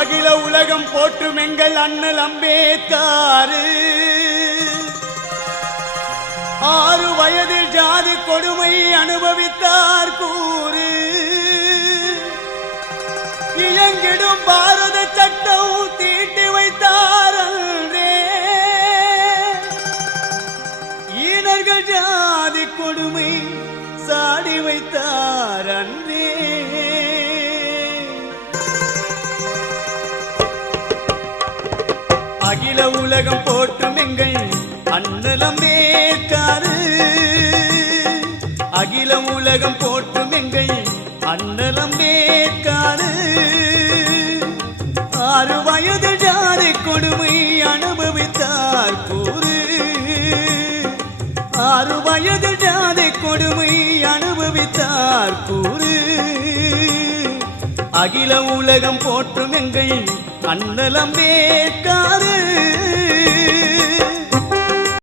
அகில உலகம் போற்றும் எங்கள் அண்ணல் அம்பேத்கர் 6 வயதில் ஜாதி கொடுமை அனுபவித்தார் கூறு இயங்கிடும் பாரத சட்டம் தீட்டி வைத்தார் அன்றே ஈனர்கள் ஜாதி கொடுமை சாடி வைத்தார் அன்றே அகில உலகம் போற்றும் எங்கள் அண்ணல் அம்பேத்கர் அகில உலகம் போற்றும் எங்கள் அண்ணல் அம்பேத்கர் 6 வயது ஜாதி கொடுமை அனுபவித்தார் கூறு 6 வயது ஜாதி கொடுமை அனுபவித்தார் கூறு அகில உலகம் போற்றும் எங்கள் அண்ணல் அம்பேத்கர்